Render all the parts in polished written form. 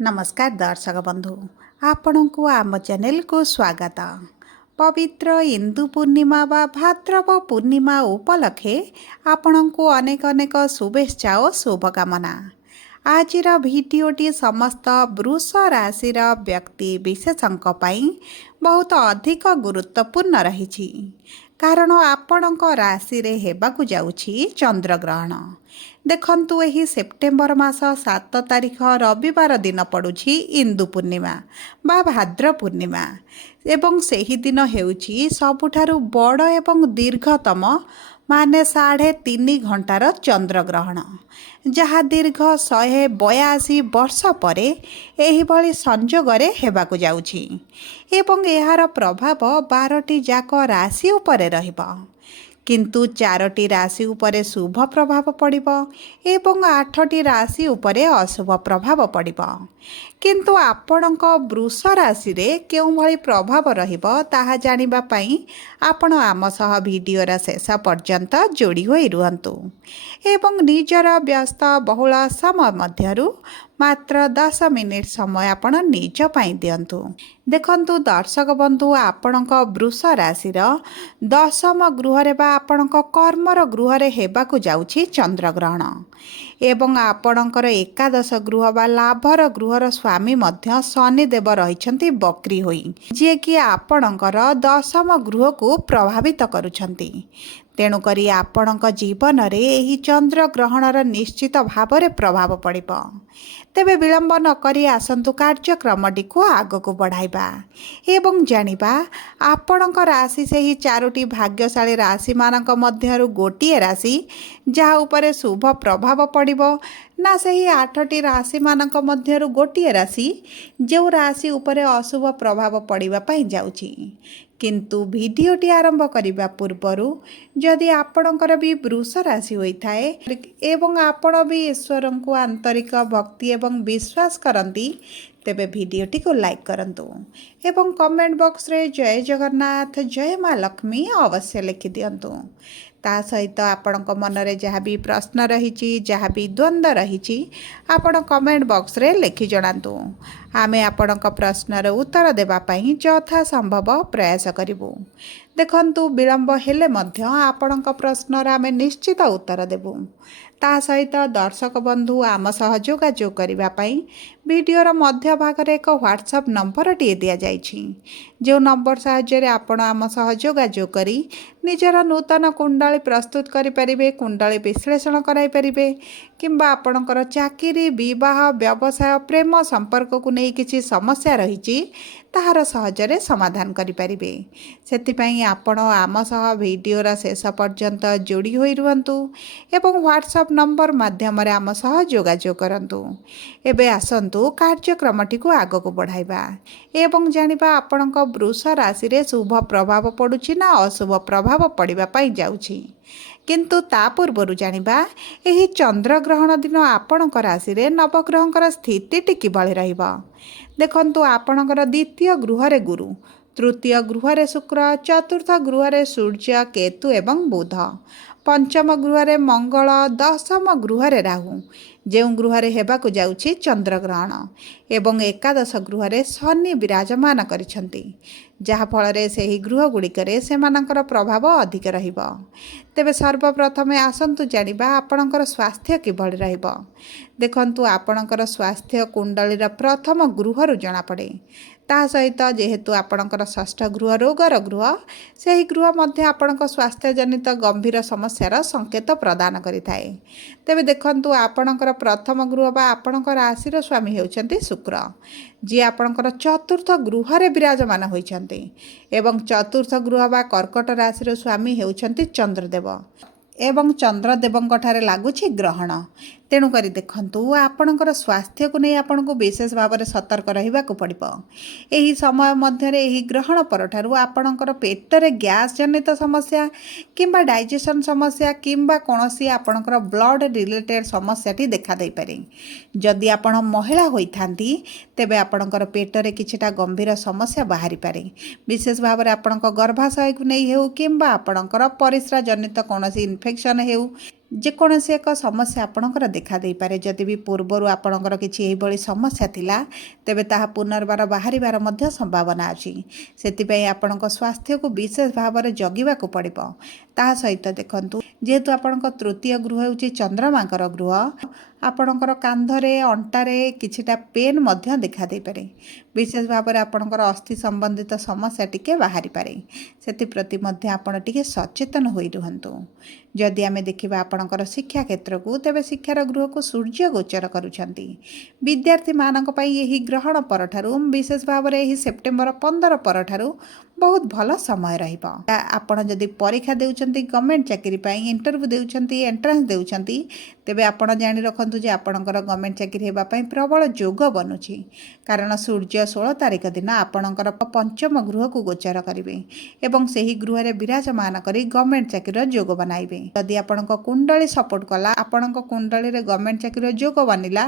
नमस्कार दर्शक बंधु आपण को आम चैनल को स्वागत। पवित्र इंदु पूर्णिमा व भाद्रव पूर्णिमा उपलक्षे आपण को अनेक अनेक शुभेच्छा और शुभकामना। आजिर भिडियोटी समस्त वृष राशि व्यक्ति विशेषक बहुत अधिक गुरुत्वपूर्ण रही कारण आपण राशि रे हेबाकु जाउछि चंद्रग्रहण। देखंतु एही सेप्टेम्बर मास 7 तारिख रविवार दिन पड़ुछि इंदु पूर्णिमा बा भाद्र पूर्णिमा एवं सही दिन हेउछि सबुठारु बड़ एवं दीर्घतम माने 3.5 घंटार चंद्रग्रहण जहाँ दीर्घ 182 वर्ष परे एही भली संजोगरे हेबाकु जाउछि एवं एहार प्रभाव 12टी जाक राशि उपरे रहिबो किंतु 4टी राशि उपरे शुभ प्रभाव पड़िबो एवं 8टी राशि उपरे अशुभ प्रभाव पड़िबो किंतु आपणक वृष राशि रे केउ भली प्रभाव रहिबो ताहा जानिबा पई आपण आम सह भिडियोर शेष पर्यंत जोड़ी होई रुहंतु एवं निजर व्यस्त बहुल समय मध्यरु मात्र 10 मिनिट समय आपण निज पाई दियंतु। देखंतु दर्शक बंधु आपणक वृष राशि दशम गृह रे बा आपणक कर्मर गृह रे हेबाकु जाउछि चंद्रग्रहण एवं आपणकर एकादश गृह बा लाभर गृहर स्वामी मध्य शनिदेव रहिछंती बक्री होई जे कि आपणकर दशम गृह को प्रभावित करुछंती। तेणुकरी आपणक जीवन रे एही चंद्र ग्रहणर निश्चित भाव रे प्रभाव पड़िबो। तेबे विलंब न करी आसंतु कार्यक्रमटी को आगको बढ़ाइबा एवं जानिबा आपणक राशि से ही 4टी भाग्यशाली राशि मानक मध्यरु गोटिए राशि जहा उपरे शुभ प्रभाव पड़िबो ना सही 8टी राशि मानक मध्यरु गोटिए राशि जो राशि उपरे अशुभ प्रभाव पड़िबा पई जाउछि। किंतु भिडियोटी आरंभ करने पूर्वर जदि आपणकर भी वृष राशि होइथाए एवं आपण भी ईश्वर को आंतरिक भक्ति एवं विश्वास करती तेबे भिडियोटी को लाइक करंतु एवं कमेंट बॉक्स रे जय जगन्नाथ जय माँ लक्ष्मी अवश्य लिखि दियंतु। ता सहित आपणक मनरे जहाँ भी प्रश्न रही जहाँ भी द्वंद्व रही आपण कमेंट बॉक्स रे लिखि जणांतु आमे आपणक प्रश्नर उत्तर देवाई यथा संभव प्रयास करिबु। देखंतु विलंब हेले मध्य आपणक प्रश्नर आमे निश्चित उत्तर देबु। ता सहित दर्शक बंधु आम सह जोगाजोग करने वीडियोर मध्य भाग एक व्हाट्सएप नंबर टी दि जाइछि जो नंबर साहाय्य आपण आम सह जोगाजोग करी निजर नूतन कुंडली प्रस्तुत करें कुंडली विश्लेषण कराइपारे किंबा आपणकर चाकरी विवाह व्यवसाय प्रेम संपर्क को नहीं किसी समस्या रही ताहार सहजरे समाधान करें से आपण आम सह भिडियोर शेष पर्यंत जोड़ी होई रुहंतु एवं व्हाट्सएप नंबर माध्यम आम सह जोगाजोग करंतु। एबे आसंतु कार्यक्रमटी को आगको बढ़ाइबा एवं जानिबा आपणक वृष राशि रे शुभ प्रभाव पड़ुछि ना अशुभ प्रभाव पड़िबा पई जाउछि। किंतु ता पूर्वरु जानिबा एही चंद्रग्रहण दिन आपणक राशि रे नवग्रहंकर स्थिति किभଳି रहिबा। देखंतु आपणकर द्वितीय गृह रे गुरु, तृतीय गृह रे शुक्र, चतुर्थ गृह रे सूर्य केतु एवं बुध, पंचम गृह रे मंगल, दशम गृह रे राहु जो गृह रे हेबाकु जाउछि चंद्रग्रहण एवं एकादश गृह रे शनि विराजमान करिसंती जहा फल रे सेही गृह गुड़िकरे सेमानकर प्रभाव अधिक रहिबो। तेबे सर्वप्रथमे आसंतु जानिबा आपणकर स्वास्थ्य किभଳି रहिबो। देखंतु आपणकर स्वास्थ्य कुंडलीर प्रथम गृहरु जणा पड़े ता सहित जेहेतु आपणकर षष्ठ गृह रोगर गृह सेही गृह मध्य आपणक स्वास्थ्य जनित गंभीर समस्यार संकेत प्रदान करिथाए। तेबे देखंतु आपणकर प्रथम गृह बा आपणकर राशिर स्वामी हेउचंती शुक्र जी आपणकर चतुर्थ गृह रे विराजमान होइछंती एवं चतुर्थ गृह बा कर्कट राशिर स्वामी हेउचंती चंद्रदेव एवं चंद्रदेवଙ୍କ ଠାରେ लागुछि ग्रहण। तेणुक देखु आपणकर स्वास्थ्य को नहीं आपन को विशेष भाव में सतर्क रहा पड़ो। यही समय मध्य ग्रहण परठारु आपणकर पेटरे गैस जनित समस्या किंबा डाइजेशन समस्या किंबा कौनसी आपणकर ब्लड रिलेटेड समस्या देखा दे पारे। जदि आपण महिला होइथांती तेबे आपणकर पेटरे किछिटा गंभीर समस्या बाहरी पारे। विशेष भाव में आपणक गर्भाशय को नहीं हेउ किंबा आपणकर परिस्रा जनित कौनसी इन्फेक्शन हेउ ଯେକୌଣସି ଏକ ସମସ୍ୟା ଆପଣଙ୍କର ଦେଖାଦେଇପାରେ। ଯଦି ବି ପୂର୍ବରୁ ଆପଣଙ୍କର କିଛି ଏହିଭଳି ସମସ୍ୟା ଥିଲା ତେବେ ତାହା ପୁନର୍ବାର ବାହାରିବାର ମଧ୍ୟ ସମ୍ଭାବନା ଅଛି। ସେଥିପାଇଁ ଆପଣଙ୍କ ସ୍ୱାସ୍ଥ୍ୟକୁ ବିଶେଷ ଭାବରେ ଜଗିବାକୁ ପଡ଼ିବ। ତାହା ସହିତ ଦେଖନ୍ତୁ, ଯେହେତୁ ଆପଣଙ୍କ ତୃତୀୟ ଗୃହ ହେଉଛି ଚନ୍ଦ୍ରମାଙ୍କର ଗୃହ, ଆପଣଙ୍କର କାନ୍ଧରେ ଅଣ୍ଟାରେ କିଛିଟା ପେନ୍ ମଧ୍ୟ ଦେଖାଦେଇପାରେ। ବିଶେଷ ଭାବରେ ଆପଣଙ୍କର ଅସ୍ଥି ସମ୍ବନ୍ଧିତ ସମସ୍ୟା ଟିକେ ବାହାରିପାରେ। ସେଥିପ୍ରତି ମଧ୍ୟ ଆପଣ ଟିକେ ସଚେତନ ହୋଇ ରୁହନ୍ତୁ। ଯଦି ଆମେ ଦେଖିବା ଆପଣଙ୍କର ଶିକ୍ଷା କ୍ଷେତ୍ରକୁ, ତେବେ ଶିକ୍ଷାର ଗୃହକୁ ସୂର୍ଯ୍ୟ ଗୋଚର କରୁଛନ୍ତି। ବିଦ୍ୟାର୍ଥୀମାନଙ୍କ ପାଇଁ ଏହି ଗ୍ରହଣ ପରଠାରୁ, ବିଶେଷ ଭାବରେ ଏହି ସେପ୍ଟେମ୍ବର 15 ପରଠାରୁ ବହୁତ ଭଲ ସମୟ ରହିବ। ଆପଣ ଯଦି ପରୀକ୍ଷା ଦେଉଛନ୍ତି ଗଭର୍ଣ୍ଣମେଣ୍ଟ ଚାକିରି ପାଇଁ, ଇଣ୍ଟରଭ୍ୟୁ ଦେଉଛନ୍ତି, ଏଣ୍ଟ୍ରାନ୍ସ ଦେଉଛନ୍ତି, ତେବେ ଆପଣ ଜାଣି ରଖନ୍ତୁ ଯେ ଆପଣଙ୍କର ଗଭର୍ଣ୍ଣମେଣ୍ଟ ଚାକିରି ହେବା ପାଇଁ ପ୍ରବଳ ଯୋଗ ବନୁଛି। କାରଣ ସୂର୍ଯ୍ୟ 16 ତାରିଖ ଦିନ ଆପଣଙ୍କର ପଞ୍ଚମ ଗୃହକୁ ଗୋଚର କରିବେ ଏବଂ ସେହି ଗୃହରେ ବିରାଜମାନ କରି ଗଭର୍ଣ୍ଣମେଣ୍ଟ ଚାକିରିର ଯୋଗ ବନାଇବେ। ଯଦି ଆପଣଙ୍କ କୁଣ୍ଡଳୀ ସପୋର୍ଟ କଲା, ଆପଣଙ୍କ କୁଣ୍ଡଳୀରେ ଗଭର୍ଣ୍ଣମେଣ୍ଟ ଚାକିରିର ଯୋଗ ବନିଲା,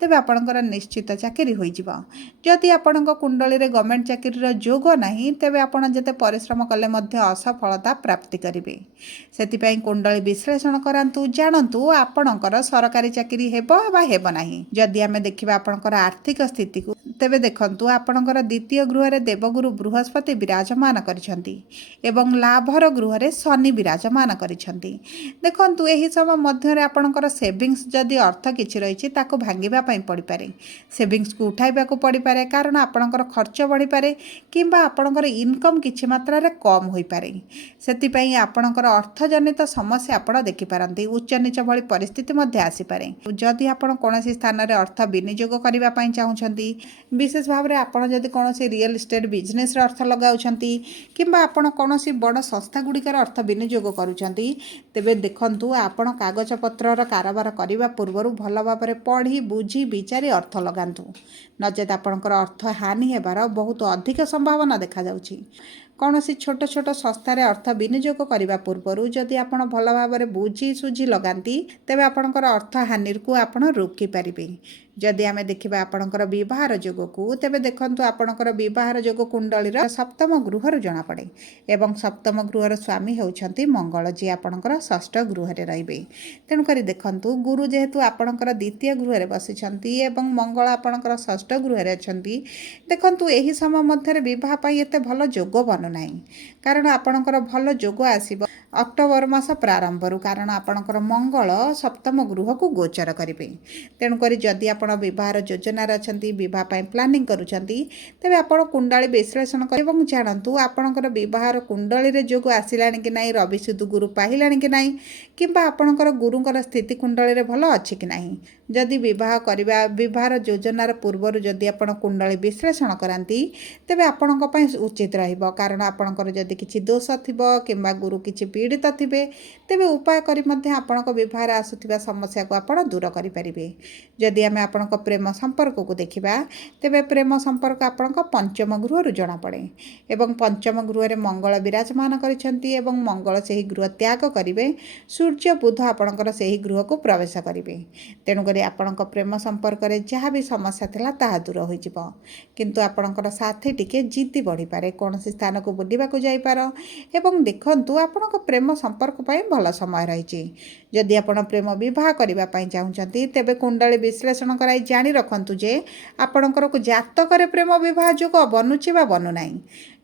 ତେବେ ଆପଣଙ୍କର ନିଶ୍ଚିତ ଚାକିରି ହୋଇଯିବ। ଯଦି ଆପଣଙ୍କ କୁଣ୍ଡଳୀରେ ଗଭର୍ଣ୍ଣମେଣ୍ଟ ଚାକିରିର ଯୋଗ ନାହିଁ, ତେବେ ଆପଣ ଯେତେ ପରିଶ୍ରମ କଲେ ମଧ୍ୟ ଅସଫଳତା ପ୍ରାପ୍ତି କରିବେ। ସେଥିପାଇଁ କୁଣ୍ଡଳୀ ବିଶ୍ଳେଷଣ କରାନ୍ତୁ, ଜାଣନ୍ତୁ ଆପଣଙ୍କର ସରକାରୀ ଚାକିରି ହେବ ବା ହେବ ନାହିଁ। ଯଦି ଆମେ ଦେଖିବା ଆପଣଙ୍କର ଆର୍ଥିକ ସ୍ଥିତିକୁ, ତେବେ ଦେଖନ୍ତୁ ଆପଣଙ୍କର ଦ୍ୱିତୀୟ ଗୃହରେ ଦେବଗୁରୁ ବୃହସ୍ପତି ବିରାଜମାନ କରିଛନ୍ତି ଏବଂ ଲାଭର ଗୃହରେ ଶନି ବିରାଜମାନ କରିଛନ୍ତି। ଦେଖନ୍ତୁ, ଏହି ସମୟ ମଧ୍ୟରେ ଆପଣଙ୍କର ସେଭିଙ୍ଗସ୍ ଯଦି ଅର୍ଥ କିଛି ରହିଛି ତାକୁ ଭାଙ୍ଗିବା ପାଇଁ ପଡ଼ିପାରେ। ସେଭିଙ୍ଗସ୍କୁ ଉଠାଇବାକୁ ପଡ଼ିପାରେ, କାରଣ ଆପଣଙ୍କର ଖର୍ଚ୍ଚ ବଢ଼ିପାରେ କିମ୍ବା ଆପଣଙ୍କର ଇନକମ୍ କିଛି ମାତ୍ରାରେ କମ୍ ହୋଇପାରେ। ସେଥିପାଇଁ ଆପଣଙ୍କର ଅର୍ଥଜନିତ ସମସ୍ୟା ଆପଣ ଦେଖିପାରନ୍ତି। ଉଚ୍ଚ ନିଚ ଭଳି ପରିସ୍ଥିତି ମଧ୍ୟ ଆସିପାରେ। ଯଦି ଆପଣ କୌଣସି ସ୍ଥାନରେ ଅର୍ଥ ବିନିଯୋଗ କରିବା ପାଇଁ ଚାହୁଁଛନ୍ତି, ବିଶେଷ ଭାବରେ ଆପଣ ଯଦି କୌଣସି ରିଅଲ୍ ଇଷ୍ଟେଟ୍ ବିଜନେସ୍ରେ ଅର୍ଥ ଲଗାଉଛନ୍ତି କିମ୍ବା ଆପଣ କୌଣସି ବଡ଼ ସଂସ୍ଥା ଗୁଡ଼ିକରେ ଅର୍ଥ ବିନିଯୋଗ କରୁଛନ୍ତି, ତେବେ ଦେଖନ୍ତୁ ଆପଣ କାଗଜପତ୍ରର କାରବାର କରିବା ପୂର୍ବରୁ ଭଲ ଭାବରେ ପଢ଼ି ବୁଝି ବିଚାରି ଅର୍ଥ ଲଗାନ୍ତୁ। ନଚେତ୍ ଆପଣଙ୍କର ଅର୍ଥ ହାନି ହେବାର ବହୁତ ଅଧିକ ସମ୍ଭାବନା ଦେଖାଯାଉଛି। କୌଣସି ଛୋଟ ଛୋଟ ସଂସ୍ଥାରେ ଅର୍ଥ ବିନିଯୋଗ କରିବା ପୂର୍ବରୁ ଯଦି ଆପଣ ଭଲ ଭାବରେ ବୁଝି ସୁଝି ଲଗାନ୍ତି, ତେବେ ଆପଣଙ୍କର ଅର୍ଥ ହାନିକୁ ଆପଣ ରୋକିପାରିବେ। ଯଦି ଆମେ ଦେଖିବା ଆପଣଙ୍କର ବିବାହର ଯୋଗକୁ, ତେବେ ଦେଖନ୍ତୁ ଆପଣଙ୍କର ବିବାହର ଯୋଗ କୁଣ୍ଡଳୀର ସପ୍ତମ ଗୃହରୁ ଜଣାପଡ଼େ ଏବଂ ସପ୍ତମ ଗୃହର ସ୍ୱାମୀ ହେଉଛନ୍ତି ମଙ୍ଗଳ, ଯିଏ ଆପଣଙ୍କର ଷଷ୍ଠ ଗୃହରେ ରହିବେ। ତେଣୁକରି ଦେଖନ୍ତୁ, ଗୁରୁ ଯେହେତୁ ଆପଣଙ୍କର ଦ୍ୱିତୀୟ ଗୃହରେ ବସିଛନ୍ତି ଏବଂ ମଙ୍ଗଳ ଆପଣଙ୍କର ଷଷ୍ଠ ଗୃହରେ ଅଛନ୍ତି, ଦେଖନ୍ତୁ ଏହି ସମୟ ମଧ୍ୟରେ ବିବାହ ପାଇଁ ଏତେ ଭଲ ଯୋଗ ବନୁନାହିଁ। କାରଣ ଆପଣଙ୍କର ଭଲ ଯୋଗ ଆସିବ ଅକ୍ଟୋବର ମାସ ପ୍ରାରମ୍ଭରୁ, କାରଣ ଆପଣଙ୍କର ମଙ୍ଗଳ ସପ୍ତମ ଗୃହକୁ ଗୋଚର କରିବେ। ତେଣୁକରି ଯଦି ଆପଣ ବିବାହର ଯୋଜନାରେ ଅଛନ୍ତି, ବିବାହ ପାଇଁ ପ୍ଲାନିଂ କରୁଛନ୍ତି, ତେବେ ଆପଣ କୁଣ୍ଡଳୀ ବିଶ୍ଳେଷଣ କରି ଏବଂ ଜାଣନ୍ତୁ ଆପଣଙ୍କର ବିବାହର କୁଣ୍ଡଳୀରେ ଯୋଗ ଆସିଲାଣି କି ନାହିଁ, ରବି ସୁଧୁ ଗୁରୁ ପାଇଲାଣି କି ନାହିଁ, କିମ୍ବା ଆପଣଙ୍କର ଗୁରୁଙ୍କର ସ୍ଥିତି କୁଣ୍ଡଳୀରେ ଭଲ ଅଛି କି ନାହିଁ। ଯଦି ବିବାହର ଯୋଜନାର ପୂର୍ବରୁ ଯଦି ଆପଣ କୁଣ୍ଡଳୀ ବିଶ୍ଳେଷଣ କରାନ୍ତି, ତେବେ ଆପଣଙ୍କ ପାଇଁ ଉଚିତ ରହିବ। କାରଣ ଆପଣଙ୍କର ଯଦି କିଛି ଦୋଷ ଥିବ କିମ୍ବା ଗୁରୁ କିଛି ପୀଡ଼ିତ ଥିବେ, ତେବେ ଉପାୟ କରି ମଧ୍ୟ ଆପଣଙ୍କ ବିବାହରେ ଆସୁଥିବା ସମସ୍ୟାକୁ ଆପଣ ଦୂର କରିପାରିବେ। ଯଦି ଆମେ ଆପଣଙ୍କ ପ୍ରେମ ସମ୍ପର୍କକୁ ଦେଖିବା, ତେବେ ପ୍ରେମ ସମ୍ପର୍କ ଆପଣଙ୍କ ପଞ୍ଚମ ଗୃହରୁ ଜଣାପଡ଼େ ଏବଂ ପଞ୍ଚମ ଗୃହରେ ମଙ୍ଗଳ ବିରାଜମାନ କରିଛନ୍ତି ଏବଂ ମଙ୍ଗଳ ସେହି ଗୃହ ତ୍ୟାଗ କରିବେ। ସୂର୍ଯ୍ୟ ବୁଧ ଆପଣଙ୍କର ସେହି ଗୃହକୁ ପ୍ରବେଶ କରିବେ। ତେଣୁକରି ଆପଣଙ୍କ ପ୍ରେମ ସମ୍ପର୍କରେ ଯାହା ବି ସମସ୍ୟା ଥିଲା ତାହା ଦୂର ହୋଇଯିବ। କିନ୍ତୁ ଆପଣଙ୍କର ସାଥୀ ଟିକେ ଜିଦ୍ଦି ବଢ଼ିପାରେ, କୌଣସି ସ୍ଥାନକୁ ବୁଲିବାକୁ ଯାଇପାର ଏବଂ ଦେଖନ୍ତୁ ଆପଣଙ୍କ ପ୍ରେମ ସମ୍ପର୍କ ପାଇଁ ଭଲ ସମୟ ରହିଛି। ଯଦି ଆପଣ ପ୍ରେମ ବିବାହ କରିବା ପାଇଁ ଚାହୁଁଛନ୍ତି, ତେବେ କୁଣ୍ଡଳୀ ବିଶ୍ଳେଷଣ କରାଇ ଜାଣି ରଖନ୍ତୁ ଯେ ଆପଣଙ୍କର ଜାତକରେ ପ୍ରେମ ବିବାହ ଯୋଗ ବନୁଛି ବା ବନୁନାହିଁ।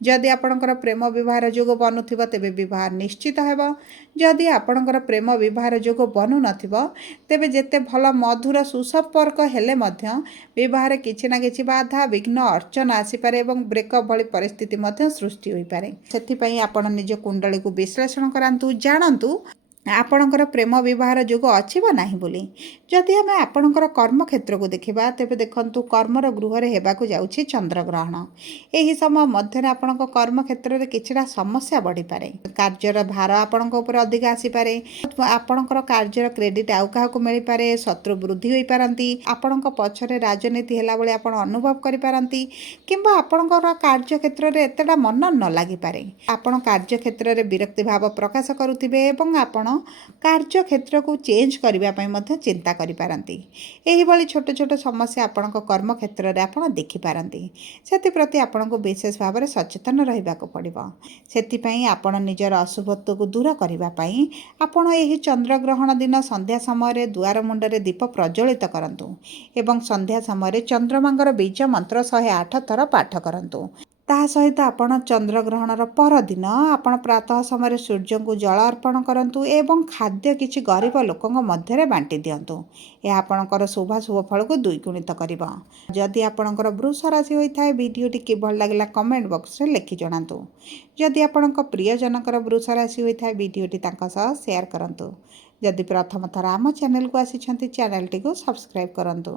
ଯଦି ଆପଣଙ୍କର ପ୍ରେମ ବିବାହର ଯୋଗ ବନୁଥିବ, ତେବେ ବିବାହ ନିଶ୍ଚିତ ହେବ। ଯଦି ଆପଣଙ୍କର ପ୍ରେମ ବିବାହର ଯୋଗ ବନୁନଥିବ, ତେବେ ଯେତେ ଭଲ ମଧୁର ସୁସମ୍ପର୍କ ହେଲେ ମଧ୍ୟ ବିବାହରେ କିଛି ନା କିଛି ବାଧା ବିଘ୍ନ ଅର୍ଚ୍ଚନା ଆସିପାରେ ଏବଂ ବ୍ରେକଅପ୍ ଭଳି ପରିସ୍ଥିତି ମଧ୍ୟ ସୃଷ୍ଟି ହୋଇପାରେ। ସେଥିପାଇଁ ଆପଣ ନିଜ କୁଣ୍ଡଳୀକୁ ବିଶ୍ଳେଷଣ କରାନ୍ତୁ, ଜାଣନ୍ତୁ ଆପଣଙ୍କର ପ୍ରେମ ବିବାହର ଯୋଗ ଅଛି ବା ନାହିଁ ବୋଲି। ଯଦି ଆମେ ଆପଣଙ୍କର କର୍ମକ୍ଷେତ୍ରକୁ ଦେଖିବା, ତେବେ ଦେଖନ୍ତୁ କର୍ମର ଗୃହରେ ହେବାକୁ ଯାଉଛି ଚନ୍ଦ୍ରଗ୍ରହଣ। ଏହି ସମୟ ମଧ୍ୟରେ ଆପଣଙ୍କ କର୍ମକ୍ଷେତ୍ରରେ କିଛିଟା ସମସ୍ୟା ବଢ଼ିପାରେ। କାର୍ଯ୍ୟର ଭାର ଆପଣଙ୍କ ଉପରେ ଅଧିକ ଆସିପାରେ। ଆପଣଙ୍କର କାର୍ଯ୍ୟର କ୍ରେଡ଼ିଟ୍ ଆଉ କାହାକୁ ମିଳିପାରେ। ଶତ୍ରୁ ବୃଦ୍ଧି ହୋଇପାରନ୍ତି। ଆପଣଙ୍କ ପଛରେ ରାଜନୀତି ହେଲା ଭଳି ଆପଣ ଅନୁଭବ କରିପାରନ୍ତି କିମ୍ବା ଆପଣଙ୍କର କାର୍ଯ୍ୟକ୍ଷେତ୍ରରେ ଏତେଟା ମନ ନ ଲାଗିପାରେ। ଆପଣ କାର୍ଯ୍ୟକ୍ଷେତ୍ରରେ ବିରକ୍ତି ଭାବ ପ୍ରକାଶ କରୁଥିବେ ଏବଂ ଆପଣ କାର୍ଯ୍ୟକ୍ଷେତ୍ରକୁ ଚେଞ୍ଜ କରିବା ପାଇଁ ମଧ୍ୟ ଚିନ୍ତା କରିପାରନ୍ତି। ଏହିଭଳି ଛୋଟ ଛୋଟ ସମସ୍ୟା ଆପଣଙ୍କ କର୍ମକ୍ଷେତ୍ରରେ ଆପଣ ଦେଖିପାରନ୍ତି। ସେଥିପ୍ରତି ଆପଣଙ୍କୁ ବିଶେଷ ଭାବରେ ସଚେତନ ରହିବାକୁ ପଡ଼ିବ। ସେଥିପାଇଁ ଆପଣ ନିଜର ଅଶୁଭତ୍ୱକୁ ଦୂର କରିବା ପାଇଁ ଆପଣ ଏହି ଚନ୍ଦ୍ରଗ୍ରହଣ ଦିନ ସନ୍ଧ୍ୟା ସମୟରେ ଦୁଆର ମୁଣ୍ଡରେ ଦୀପ ପ୍ରଜ୍ୱଳିତ କରନ୍ତୁ ଏବଂ ସନ୍ଧ୍ୟା ସମୟରେ ଚନ୍ଦ୍ରମାଙ୍କର ବୀଜ ମନ୍ତ୍ର 108 ଥର ପାଠ କରନ୍ତୁ। ତାହା ସହିତ ଆପଣ ଚନ୍ଦ୍ରଗ୍ରହଣର ପରଦିନ ଆପଣ ପ୍ରାତଃ ସମୟରେ ସୂର୍ଯ୍ୟଙ୍କୁ ଜଳ ଅର୍ପଣ କରନ୍ତୁ ଏବଂ ଖାଦ୍ୟ କିଛି ଗରିବ ଲୋକଙ୍କ ମଧ୍ୟରେ ବାଣ୍ଟି ଦିଅନ୍ତୁ। ଏହା ଆପଣଙ୍କର ଶୁଭାଶୁଭ ଫଳକୁ ଦ୍ୱିଗୁଣିତ କରିବ। ଯଦି ଆପଣଙ୍କର ବୃଷ ରାଶି ହୋଇଥାଏ, ଭିଡ଼ିଓଟି କିଭଳି ଲାଗିଲା କମେଣ୍ଟ ବକ୍ସରେ ଲେଖି ଜଣାନ୍ତୁ। ଯଦି ଆପଣଙ୍କ ପ୍ରିୟଜନଙ୍କର ବୃଷ ରାଶି ହୋଇଥାଏ, ଭିଡ଼ିଓଟି ତାଙ୍କ ସହ ସେୟାର କରନ୍ତୁ। ଯଦି ପ୍ରଥମ ଥର ଆମ ଚ୍ୟାନେଲକୁ ଆସିଛନ୍ତି, ଚ୍ୟାନେଲଟିକୁ ସବସ୍କ୍ରାଇବ୍ କରନ୍ତୁ।